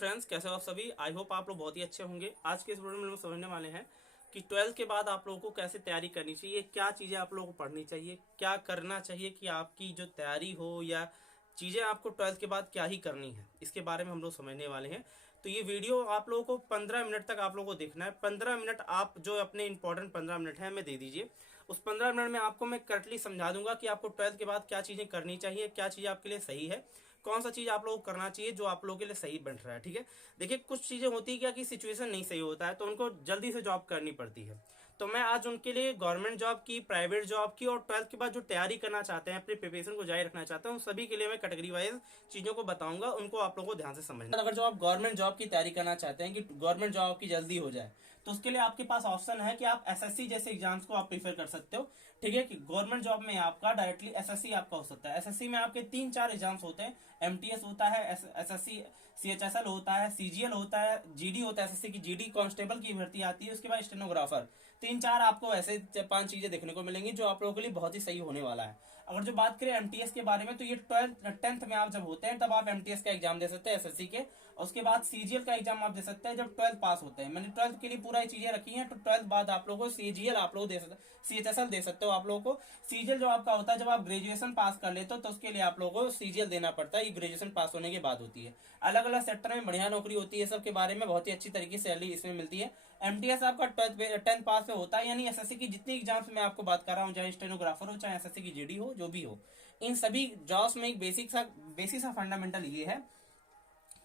Friends, कैसे हो आप सभी। आई होप आप लोग बहुत ही अच्छे होंगे। आज के इस वीडियो में हम लोग समझने वाले हैं कि 12th के बाद आप लोगों को कैसे तैयारी करनी चाहिए, क्या चीज़ें आप लोगों को पढ़नी चाहिए, क्या करना चाहिए कि आपकी जो तैयारी हो या चीज़ें आपको 12th के बाद क्या ही करनी है, इसके बारे में हम लोग समझने वाले हैं। तो ये वीडियो आप लोगों को 15 मिनट तक आप लोगों को देखना है। 15 मिनट आप जो अपने इंपॉर्टेंट 15 मिनट है हमें दे दीजिए। उस 15 मिनट में आपको मैं करेक्टली समझा दूंगा कि आपको 12th के बाद क्या चीज़ें करनी चाहिए, क्या चीज़ आपके लिए सही है, कौन सा चीज़ आप लोगों को करना चाहिए जो आप लोगों के लिए सही बन रहा है। ठीक है, देखिए कुछ चीज़ें होती है क्या कि सिचुएशन नहीं सही होता है तो उनको जल्दी से जॉब करनी पड़ती है। तो मैं आज उनके लिए गवर्नमेंट जॉब की, प्राइवेट जॉब की और 12th के बाद जो तैयारी करना चाहते हैं, अपने प्रिपरेशन को जारी रखना चाहते हैं, उन सभी के लिए मैं कैटेगरी वाइज चीज़ों को बताऊंगा। उनको आप लोगों को ध्यान से समझना। अगर जो आप गवर्नमेंट जॉब की तैयारी करना चाहते हैं कि गवर्नमेंट जॉब की जल्दी हो जाए, तो उसके लिए आपके पास ऑप्शन है कि आप एसएससी जैसे एग्जाम्स को आप प्रीफर कर सकते हो। ठीक है, कि गवर्नमेंट जॉब में आपका डायरेक्टली एसएससी आपका हो सकता है। एसएससी में आपके 3-4 एग्जाम्स होते हैं। एमटीएस होता है, एसएससी सीएचएसएल होता है, सीजीएल होता है, जीडी होता है। एसएससी की जीडी कांस्टेबल की भर्ती आती है, उसके बाद स्टेनोग्राफर। 3-4 आपको ऐसे 5 चीजें देखने को मिलेंगी जो आप लोगों के लिए बहुत ही सही होने वाला है। अगर जो बात करें एमटीएस के बारे में, तो ये 10th में आप जब होते हैं तब आप एमटीएस का एग्जाम दे सकते हैं एसएससी के। उसके बाद सीजीएल का एग्जाम आप दे सकते हैं जब 12th पास होते हैं। मैंने 12th के लिए पूरा चीजें रखी हैं। तो 12th बाद आप लोगों को सीजीएल आप लोग दे सकते, सीएचएसएल दे सकते हो आप लोगों को। सीजीएल जो आपका होता है जब आप ग्रेजुएशन पास कर लेते हो, तो उसके लिए आप लोगों को सीजीएल देना पड़ता है। ये ग्रेजुएशन पास होने के बाद होती है। अलग अलग सेक्टर में बढ़िया नौकरी होती है, सबके बारे में बहुत ही अच्छी तरीके से सैलरी इसमें मिलती है। एमटीएस आपका 10th पास पे होता है, यानी एसएससी की जितनी एग्जाम्स मैं आपको बात कर रहा हूँ, चाहे स्टेनोग्राफर हो, चाहे एसएससी की जीडी हो, जो भी हो, इन सभी जॉब्स में एक बेसिक सा फंडामेंटल ये है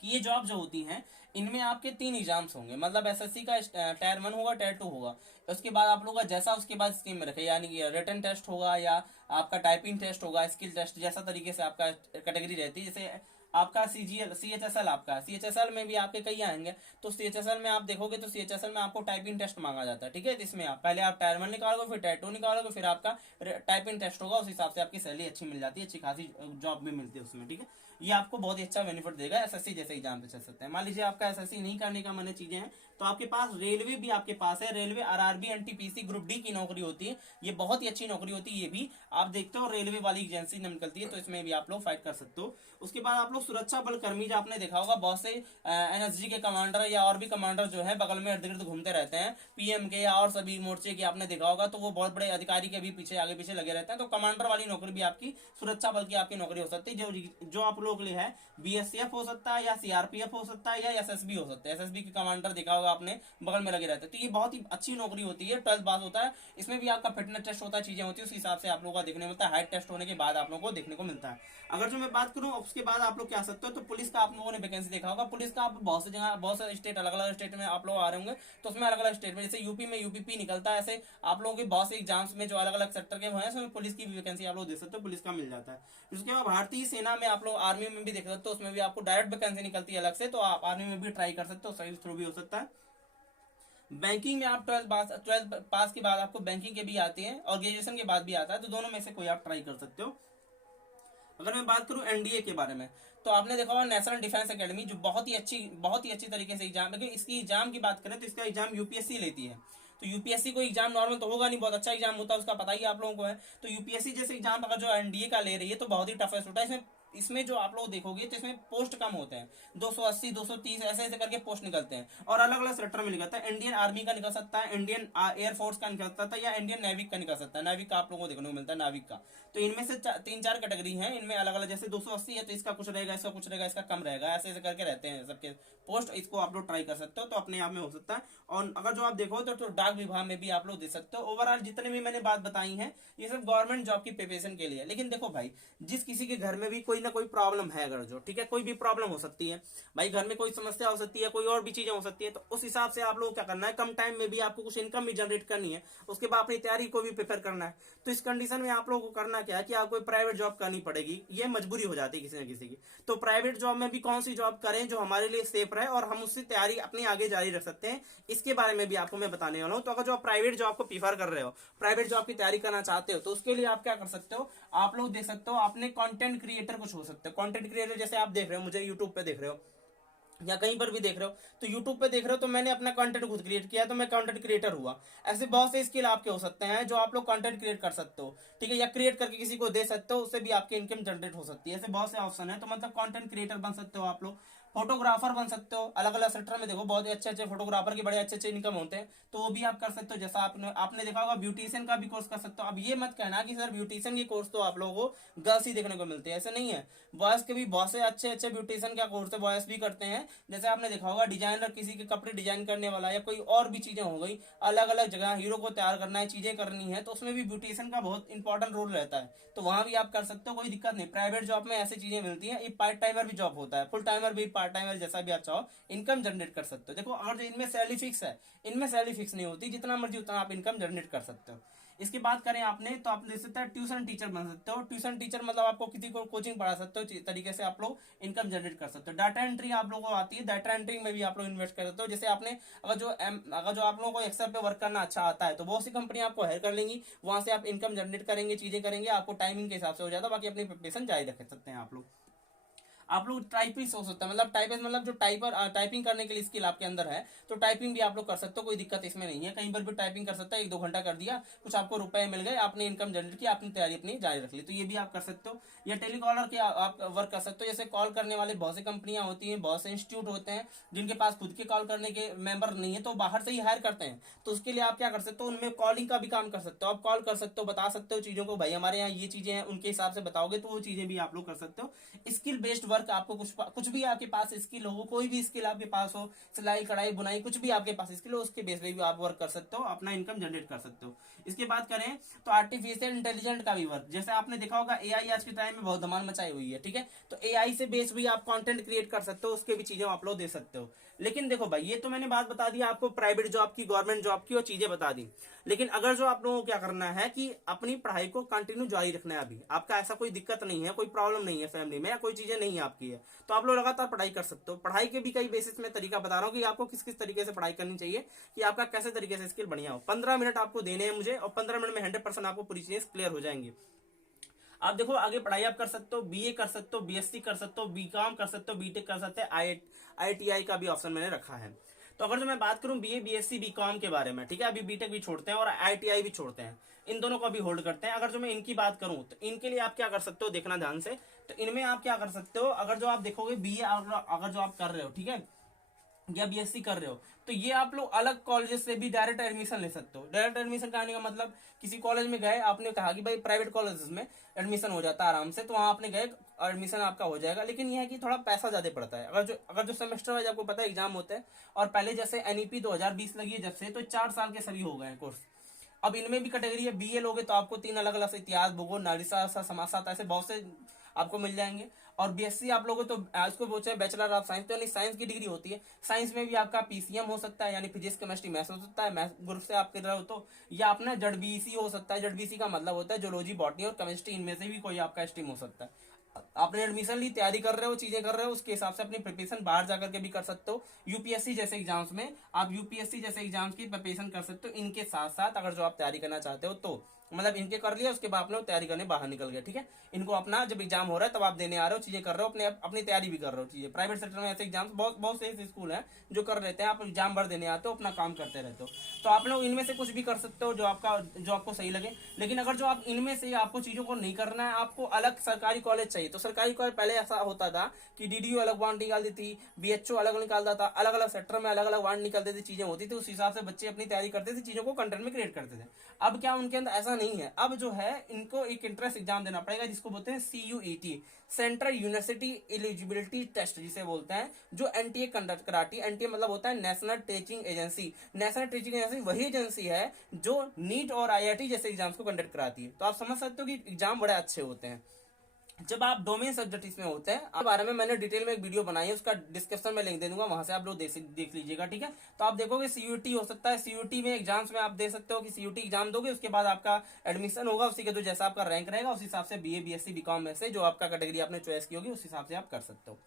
कि ये जॉब जो होती हैं इनमें आपके 3 एग्जाम्स होंगे। मतलब एसएससी का टायर 1 होगा, टायर 2 होगा। उसके बाद आप लोगों का जैसा उसके बाद स्कीम में रखे, यानी कि रिटन टेस्ट होगा या आपका टाइपिंग टेस्ट होगा, स्किल टेस्ट, जैसा तरीके से आपका कैटेगरी रहती है। जैसे आपका सीजीएल सीएचएसएल, आपका सीएचएसएल में भी आपके कई आएंगे। तो सीएचएसएल में आप देखोगे तो सीएचएसएल में आपको टाइपिंग टेस्ट मांगा जाता है। ठीक है, इसमें आप पहले आप टायर 1 निकालोगे, फिर टायर 2 निकालोगे, फिर आपका टाइपिंग टेस्ट होगा। उस हिसाब से आपकी सैलरी अच्छी मिल जाती है, अच्छी खासी जॉब भी मिलती है उसमें। ठीक है, ये आपको बहुत ही अच्छा बेनिफिट देगा। एसएससी जैसे एग्जाम पे चल सकते हैं। मान लीजिए आपका एसएससी नहीं करने का मन चीजें हैं, तो आपके पास रेलवे भी आपके पास है। Railway RRB NTPC group D की नौकरी होती है। ये बहुत ही अच्छी नौकरी होती है। ये भी आप देखते हो रेलवे वाली एजेंसी निकलती है, तो इसमें भी आप लोग फाइट कर सकते हो। उसके बाद आप लोग सुरक्षा बल कर्मी, जो आपने देखा होगा बहुत से एनएसजी के कमांडर या और भी कमांडर जो है बगल में इर्द गिर्द घूमते रहते हैं, पीएम के या और सभी मोर्चे के आपने देखा होगा, तो वो बहुत बड़े अधिकारी के भी पीछे आगे पीछे लगे रहते हैं। तो कमांडर वाली नौकरी भी आपकी, सुरक्षा बल की आपकी नौकरी हो सकती है। जो आप लोग के लिए है, बीएसएफ हो सकता है या सीआरपीएफ हो सकता है या एसएसबी हो सकता है। एसएसबी के कमांडर देखा होगा आपने, बगल में लगे रहते हैं। तो ये बहुत ही अच्छी नौकरी होती है। 12th पास होता है, इसमें भी आपका फिटनेस टेस्ट होता है, चीजें होती है, उस हिसाब से आप लोगों का देखने मिलता है। हाइट टेस्ट होने के बाद आप लोगों को देखने को मिलता है। अगर जो मैं बात करूं उसके बाद आप लोग क्या सकते हो, तो पुलिस का आप लोगों ने वैकेंसी देखा होगा। पुलिस का आप बहुत सी जगह, बहुत सारे स्टेट, अलग अलग स्टेट में आप लोग आ रहे होंगे, तो उसमें अलग अलग स्टेट में, जैसे यूपी में यूपीपी निकलता है, ऐसे आप लोगों के बहुत से एग्जाम्स में जो अलग अलग सेक्टर के हैं, उसमें पुलिस की भी वैकेंसी आप लोग देख सकते हो, पुलिस का मिल जाता है। उसके बाद भारतीय सेना में आप लोग, आर्मी में भी देख सकते हो, उसमें भी आपको डायरेक्ट वैकेंसी निकलती है अलग से, तो आप आर्मी में भी ट्राई कर सकते हो, सर्विस थ्रू भी हो सकता है। बैंकिंग में आप 12th पास के बाद आपको बैंकिंग के भी आते हैं और ग्रेजुएशन के बाद भी आता है, तो दोनों में से कोई आप ट्राई कर सकते हो। अगर मैं बात करूं एनडीए के बारे में, तो आपने देखा होगा नेशनल डिफेंस एकेडमी, जो बहुत ही अच्छी तरीके से एग्जाम, लेकिन इसकी एग्जाम की बात करें तो इसका एग्जाम यूपीएससी लेती है। तो यूपीएससी को एग्जाम नॉर्मल तो होगा नहीं, बहुत अच्छा एग्जाम होता है, उसका पता ही आप लोगों को है। तो यूपीएससी जैसे एग्जाम अगर जो एनडीए का ले रही है, तो बहुत ही टफेस्ट होता है। इसमें जो आप लोग देखोगे तो इसमें पोस्ट कम होते हैं, 280 230 ऐसे ऐसे करके पोस्ट निकलते हैं, और अलग अलग सेक्टर में निकलता है। इंडियन आर्मी का निकल सकता है, इंडियन एयरफोर्स का निकल सकता है, या इंडियन नेविक का निकल सकता है। नेविक का आप लोगों को देखने को मिलता है, नाविक का। तो इनमें से 3-4 कैटेगरी हैं, इनमें अलग अलग, जैसे 280 है तो इसका कुछ रहेगा, इसका कुछ रहेगा, इसका कम रहेगा, ऐसे ऐसे करके रहते हैं सबके पोस्ट। इसको आप लोग ट्राई कर सकते हो, तो अपने आप में हो सकता है। और अगर जो आप देखो तो डाक विभाग में भी आप लोग दे सकते हो। ओवरऑल जितने भी मैंने बात बताई है, ये सब गवर्नमेंट जॉब की प्रिपरेशन के लिए। लेकिन देखो भाई, जिस किसी के घर में भी कोई ना कोई प्रॉब्लम है, अगर जो, ठीक है, कोई भी प्रॉब्लम हो सकती है भाई, घर में कोई समस्या हो सकती है, कोई और भी चीजें हो सकती है, तो उस हिसाब से आप लोग क्या करना है, कम टाइम में भी आपको कुछ इनकम भी जनरेट करनी है, उसके बाद अपनी तैयारी को भी प्रिपेयर करना है। तो इस कंडीशन में आप लोगों को करना क्या है कि आपको प्राइवेट जॉब करनी पड़ेगी, ये मजबूरी हो जाती है किसी न किसी की। तो प्राइवेट जॉब में भी कौन सी जॉब करें जो हमारे लिए सेफ रहे और हम उससे तैयारी अपनी आगे जारी रख सकते हैं, इसके बारे में भी आपको मैं बताने वाला हूं। तो अगर जो आप प्राइवेट जॉब को प्रीफर कर रहे हो, प्राइवेट जॉब की तैयारी करना चाहते हो, तो उसके लिए आप क्या कर सकते हो, आप लोग देख सकते हो अपने कंटेंट क्रिएटर कुछ हो सकते हो। कंटेंट क्रिएटर जैसे आप देख रहे हो, मुझे यूट्यूब पे देख रहे हो या कहीं पर भी देख रहे हो, तो यूट्यूब पे देख रहे हो तो मैंने अपना कंटेंट खुद क्रिएट किया, तो मैं कंटेंट क्रिएटर हुआ। ऐसे बहुत से स्किल आपके हो सकते हैं जो आप लोग कंटेंट क्रिएट कर सकते हो, ठीक है, या क्रिएट करके किसी को दे सकते हो, उससे भी आपकी इनकम जनरेट हो सकती है। ऐसे बहुत से ऑप्शन है, तो मतलब कंटेंट क्रिएटर बन सकते हो आप लोग। फोटोग्राफर बन सकते हो, अलग अलग सेक्टर में देखो बहुत अच्छे अच्छे फोटोग्राफर के बड़े अच्छे अच्छे इनकम होते हैं, तो वो भी आप कर सकते हो। जैसा आपने देखा होगा ब्यूटिशियन का भी कोर्स कर सकते हो। अब ये मत कहना कि सर ब्यूटिशियन के कोर्स तो आप लोगों को गर्ल्स ही देखने को मिलते हैं, ऐसे नहीं है, बॉयज के भी बहुत से अच्छे अच्छे ब्यूटिशियन का कोर्स है, बॉयज भी करते हैं। जैसे आपने देखा होगा डिजाइनर, किसी के कपड़े डिजाइन करने वाला या कोई और भी चीजें हो गई, अलग अलग जगह हीरो को तैयार करना है, चीजें करनी है, तो उसमें भी ब्यूटिशियन का बहुत इंपॉर्टेंट रोल रहता है, तो वहां भी आप कर सकते हो, कोई दिक्कत नहीं। प्राइवेट जॉब में ऐसी चीजें मिलती हैं। ये पार्ट टाइमर भी जॉब होता है, फुल टाइमर भी, पार्ट टाइमर, जैसा भी आप चाहो इनकम जनरेट कर सकते हो। देखो अगर जो इनमें सैलरी फिक्स है, इनमें सैलरी फिक्स नहीं होती, जितना मर्जी उतना आप इनकम जनरेट कर सकते हो। इसकी बात करें आपने तो आप ले सकते हैं ट्यूशन टीचर बन सकते हो। ट्यूशन टीचर मतलब आपको किसी को कोचिंग पढ़ा सकते हो, तरीके से आप लोग इनकम जनरेट कर सकते हो। डाटा एंट्री आप लोगों को आती है, डाटा एंट्री में भी आप लोग इन्वेस्ट कर सकते हो। जैसे आपने अगर जो आप लोगों को एक्सेल पे वर्क करना अच्छा आता है, तो बहुत सी कंपनी आपको हायर कर लेंगी, वहां से आप इनकम जनरेट करेंगे, चीजें करेंगे, आपको टाइमिंग के हिसाब से हो जाता है। बाकी अपनी प्रिपरेशन जारी रख सकते हैं आप लोग टाइपिस्ट हो सकता है, मतलब टाइपिस्ट मतलब जो टाइपिंग करने के लिए स्किल आपके अंदर है, तो टाइपिंग भी आप लोग कर सकते हो, कोई दिक्कत इसमें नहीं है। कहीं पर भी टाइपिंग कर सकता है, 1-2 घंटा कर दिया, कुछ आपको रुपए मिल गए, आपने इनकम जनरेट की, आपने तैयारी अपनी जारी रख ली, तो ये भी आप कर सकते हो। या टेलीकॉलर के आप वर्क कर सकते हो। जैसे कॉल करने वाले बहुत सी कंपनियां होती हैं, बहुत से इंस्टीट्यूट होते हैं जिनके पास खुद के कॉल करने के मेंबर नहीं है, तो बाहर से ही हायर करते हैं, तो उसके लिए आप क्या कर सकते हो, उनमें कॉलिंग का भी काम कर सकते हो। आप कॉल कर सकते हो, बता सकते हो चीजों को, भाई हमारे यहाँ ये चीजें हैं, उनके हिसाब से बताओगे तो वो चीजें भी आप लोग कर सकते हो। स्किल बेस्ड वर्क, आपको कुछ भी आपके पास स्किल हो, कोई भी स्किल आपके पास हो, सिलाई कढ़ाई बुनाई, कुछ भी आपके पास स्किल हो, उसके बेस पे भी आप वर्क कर सकते हो, अपना इनकम जनरेट कर सकते हो। इसकी बात करें तो आर्टिफिशियल इंटेलिजेंट का भी वर्क, जैसे आपने देखा होगा एआई आज के टाइम में बहुत धमाल मचाई हुई है, ठीक है, तो एआई से बेस भी आप कंटेंट क्रिएट कर सकते हो, उसके भी चीजें आप लोग दे सकते हो। लेकिन देखो भाई, ये तो मैंने बात बता दी आपको प्राइवेट जॉब की, गवर्नमेंट जॉब की, और चीजें बता दी। लेकिन अगर जो आप लोगों को क्या करना है कि अपनी पढ़ाई को कंटिन्यू जारी रखना है, अभी आपका ऐसा कोई दिक्कत नहीं है, कोई प्रॉब्लम नहीं है फैमिली में, या कोई चीजें नहीं है आपकी है, तो आप लोग लगातार पढ़ाई कर सकते हो। पढ़ाई के भी कई बेसिस में तरीका बता रहा हूँ कि आपको किस किस तरीके से पढ़ाई करनी चाहिए, कि आपका कैसे तरीके से स्किल बढ़िया हो। 15 मिनट आपको देने हैं मुझे, और 15 मिनट में 100% आपको पूरी चीजें क्लियर हो जाएंगी। आप देखो आगे पढ़ाई आप कर सकते हो, बीए कर सकते हो, बीएससी कर सकते हो, बीकॉम कर सकते हो, बीटेक कर सकते हो, आईटीआई का भी ऑप्शन मैंने रखा है। तो अगर जो मैं बात करूं बीए बीएससी बीकॉम के बारे में, ठीक है, अभी बीटेक भी छोड़ते हैं और आईटीआई भी छोड़ते हैं, इन दोनों को भी होल्ड करते हैं। अगर जो मैं इनकी बात करूं तो इनके लिए आप क्या कर सकते हो, देखना ध्यान से, तो इनमें आप क्या कर सकते हो, अगर जो आप देखोगे बीए अगर जो आप कर रहे हो, ठीक है, या बीएससी कर रहे हो, तो ये आप लोग अलग कॉलेजेस से भी डायरेक्ट एडमिशन ले सकते हो। डायरेक्ट एडमिशन कराने का मतलब, किसी कॉलेज में गए, आपने कहा कि भाई प्राइवेट कॉलेजेस में एडमिशन हो जाता है आराम से, तो वहां आपने गए, एडमिशन आपका हो जाएगा। लेकिन यह है कि थोड़ा पैसा ज्यादा पड़ता है। अगर जो सेमेस्टर वाइज आपको पता है एग्जाम होते हैं, और पहले जैसे एनईपी 2020 लगी है जब से, तो 4 साल के सभी हो गए हैं कोर्स। अब इनमें भी कैटेगरी है, बीए लोगे तो आपको 3 अलग अलग से, इतिहास, भूगोल, नारी शास्त्र, समाजशास्त्र, ऐसे बहुत से आपको मिल जाएंगे। और बीएससी आप लोगों तो इसको बोलते हैं बैचलर ऑफ साइंस, तो यानी साइंस की डिग्री होती है। साइंस में भी आपका पीसीएम हो सकता है, यानी फिजिक्स केमिस्ट्री मैथ्स हो सकता है, मैथ्स ग्रुप से आप कर रहे हो तो, या अपना जडबीसी हो सकता है। जडबीसी का मतलब होता है जूलॉजी, बॉटनी और केमिस्ट्री, इनमें से भी कोई आपका स्ट्रीम हो सकता है। आपने एडमिशन ली, तैयारी कर रहे हो, चीजें कर रहे हो, उसके हिसाब से अपनी प्रिपरेशन बाहर जाकर के भी कर सकते हो। यूपीएससी जैसे एग्जाम्स में आप यूपीएससी जैसे एग्जाम्स की प्रिपरेशन कर सकते हो। इनके साथ साथ अगर जो आप तैयारी करना चाहते हो, तो मतलब इनके कर लिया, उसके बाद आप लोग तैयारी करने बाहर निकल गए, ठीक है। इनको अपना जब एग्जाम हो रहा है तब आप देने आ रहे हो, चीजें कर रहे हो, अपनी तैयारी भी कर रहे हो, चीजें। प्राइवेट सेक्टर में ऐसे एग्जाम बहुत से ऐसे स्कूल हैं जो कर लेते हैं, आप एग्जाम भर देने आते हो, अपना काम करते रहते हो। तो आप लोग इनमें से कुछ भी कर सकते हो जो आपको सही लगे। लेकिन अगर जो आप इनमें से आपको चीजों को नहीं करना है, आपको अलग सरकारी कॉलेज चाहिए, तो सरकारी कॉलेज पहले ऐसा होता था कि डीडीयू अलग वार्ड निकाल देती, बीएचओ अलग निकालता था, अलग अलग सेक्टर में अलग अलग वार्ड निकलते थे, चीजें होती थी, उस हिसाब से बच्चे अपनी तैयारी करते थे, चीजों को कंटेंट में क्रिएट करते थे। अब क्या उनके अंदर ऐसा नहीं है, अब जो है इनको एक इंट्रेंस एग्जाम देना पड़ेगा, जिसको बोलते हैं CUET, central university eligibility test जिसे बोलते हैं, जो एनटीए कंडक्ट कराती है। एनटीए मतलब होता है national teaching agency. National teaching agency वही एजेंसी है जो नीट और आईआईटी जैसे एग्जाम्स को कंडक्ट कराती है। तो आप समझ सकते हो कि एग्जाम बड़े अच्छे होते हैं जब आप डोमेन सब्जेक्ट इसमें होते हैं। इस बारे में मैंने डिटेल में एक वीडियो बनाई है, उसका डिस्क्रिप्शन में लिंक दे दूंगा, वहां से आप लोग देख लीजिएगा, ठीक है। तो आप देखोगे सीयूटी हो सकता है, सीयूटी में एग्जाम्स में आप दे सकते हो कि सीयूटी एग्जाम दोगे, उसके बाद आपका एडमिशन होगा, उसी के जो जैसा आपका रैंक रहेगा उस हिसाब से बीए बीएससी बीकॉम में से जो आपका कैटेगरी आपने चॉइस की होगी उस हिसाब से आप कर सकते हो।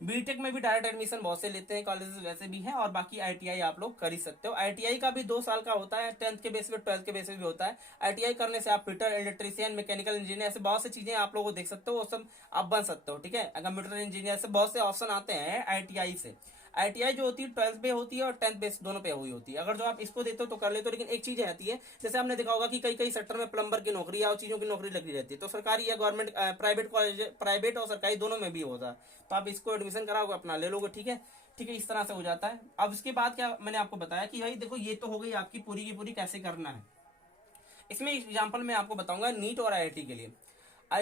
बीटेक में भी डायरेक्ट एडमिशन बहुत से लेते हैं कॉलेजेस, वैसे भी हैं। और बाकी आईटीआई आप लोग कर ही सकते हो। आईटीआई का भी 2 साल का होता है, 10th के बेस पे 12th के बेस पे भी होता है। आईटीआई करने से आप फिटर, इलेक्ट्रीशियन, मैकेनिकल इंजीनियर, ऐसे बहुत सी चीजें आप लोग देख सकते हो, वो सब आप बन सकते हो, ठीक है। कंप्यूटर इंजीनियर से बहुत से ऑप्शन आते हैं आईटीआई से। ITI जो होती है 12th पे होती है और 10th बेस दोनों पे हुई होती है। अगर जो आप इसको देते हो तो कर लेते हो, लेकिन एक चीज आती है, जैसे आपने देखा होगा कि कई कई सेक्टर में प्लम्बर की नौकरी या चीजों की नौकरी लगी रहती है, तो सरकारी या गवर्नमेंट प्राइवेट कॉलेज, प्राइवेट और सरकारी दोनों में भी होता है, तो आप इसको एडमिशन कराओगे अपना ले लोगे, ठीक है। ठीक है, इस तरह से हो जाता है। अब इसके बाद क्या मैंने आपको बताया कि भाई देखो ये तो हो गई आपकी पूरी की पूरी कैसे करना है। इसमें एग्जाम्पल मैं आपको बताऊंगा नीट और IIT के लिए।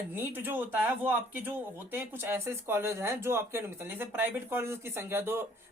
नीट जो होता है वो आपके जो होते हैं कुछ ऐसे कॉलेज हैं जो आपके एडमिशन, जैसे प्राइवेट कॉलेज की संख्या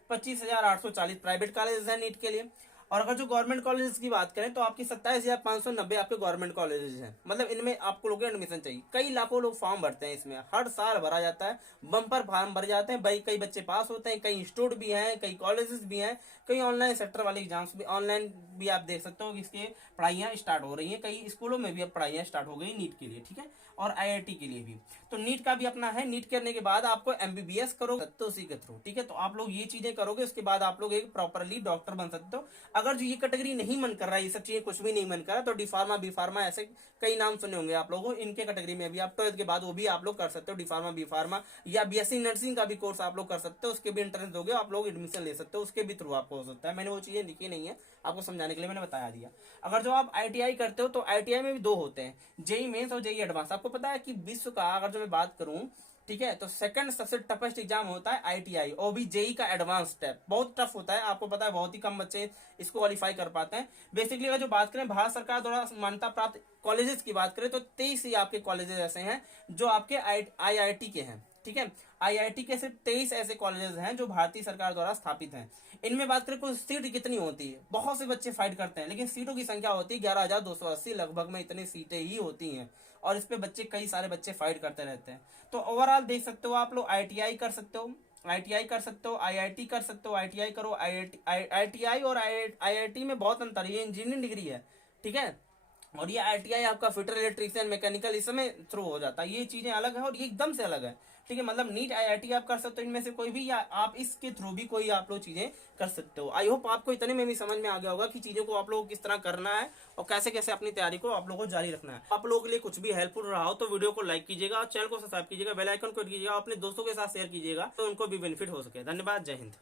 25,840 प्राइवेट कॉलेज है नीट के लिए। और अगर जो गवर्नमेंट कॉलेज की बात करें तो आपकी 27,590 आपके गवर्नमेंट कॉलेज हैं। मतलब इनमें आपको लोगों को एडमिशन चाहिए, कई लाखों लोग फॉर्म भरते हैं, इसमें हर साल भरा जाता है, बम्पर फॉर्म भर जाते हैं भाई। कई बच्चे पास होते हैं, कई इंस्टीट्यूट भी हैं, कई कॉलेजेस भी हैं, कई ऑनलाइन सेक्टर वाले एग्जाम्स भी, ऑनलाइन भी आप देख सकते हो कि इसके पढ़ाइयाँ स्टार्ट हो रही हैं, कई स्कूलों में भी अब पढ़ाइयाँ स्टार्ट हो गई नीट के लिए, ठीक है, और IIT के लिए भी। तो नीट का भी अपना है, नीट करने के बाद आपको MBBS करोगे तो उसी के थ्रू, ठीक है। तो आप लोग ये चीजें करोगे, उसके बाद आप लोग एक प्रॉपरली डॉक्टर बन सकते हो। अगर जो ये कैटेगरी नहीं मन कर रहा है, ये सब चीजें कुछ भी नहीं मन कर रहा, तो डी फार्मा, बी फार्मा, ऐसे कई नाम सुने होंगे आप लोगों, इनके कैटेगरी में भी आप 12th के बाद वो भी आप लोग कर सकते हो, डी फार्मा, बी फार्मा, या BSc नर्सिंग का भी कोर्स आप लोग कर सकते हो, उसके भी इंटरेस्ट दोगे आप लोग एडमिशन ले सकते हो, उसके भी थ्रू आपको हो सकता है। मैंने वो चीजें लिखी नहीं है, आपको समझाने के लिए मैंने बता दिया। अगर जो आप ITI करते हो तो ITI में भी दो होते हैं, जेई मेंस और जेई एडवांस। आपको पता है कि विश्व का अगर जो मैं बात करूं, ठीक है, तो सेकंड सबसे टफेस्ट एग्जाम होता है ITI, और भी जेई का एडवांस स्टेप बहुत टफ होता है, आपको पता है बहुत ही कम बच्चे इसको क्वालिफाई कर पाते हैं। बेसिकली अगर जो बात करें भारत सरकार द्वारा मान्यता प्राप्त कॉलेजेस की बात करें तो 23 ही आपके कॉलेजेस ऐसे हैं जो आपके IIT के हैं, ठीक है। IIT के सिर्फ 23 ऐसे कॉलेजेस हैं जो भारतीय सरकार द्वारा स्थापित हैं। इनमें बात करें कुल सीट कितनी होती है, बहुत से बच्चे फाइट करते हैं, लेकिन सीटों की संख्या होती है 11,280 लगभग में, इतनी सीटें ही होती हैं, और इस पे बच्चे कई सारे बच्चे फाइट करते रहते हैं। तो ओवरऑल देख सकते हो आप लोग ITI कर सकते हो, ITI कर सकते हो, IIT कर सकते हो, ITI करो, ITI और IIT में बहुत अंतर है, ये इंजीनियरिंग डिग्री है, ठीक है, और ये ITI आपका फिटर, इलेक्ट्रीशियन, मैकेनिकल इसमें थ्रू हो जाता है। ये चीजें अलग है और ये एकदम से अलग है, ठीक है। मतलब नीट IIT आप कर सकते हो इनमें से कोई भी, या आप इसके थ्रू भी कोई आप लोग चीजें कर सकते हो। आई होप आपको इतने में भी समझ में आ गया होगा कि चीजों को आप लोगों को किस तरह करना है और कैसे कैसे अपनी तैयारी को आप लोगों को जारी रखना है। आप लोगों के लिए कुछ भी हेल्पफुल रहा हो तो वीडियो को लाइक कीजिएगा और चैनल को सब्सक्राइब कीजिएगा, बेल आइकन को कीजिएगा, अपने दोस्तों के साथ शेयर कीजिएगा तो उनको भी बेनिफिट हो सके। धन्यवाद, जय हिंद।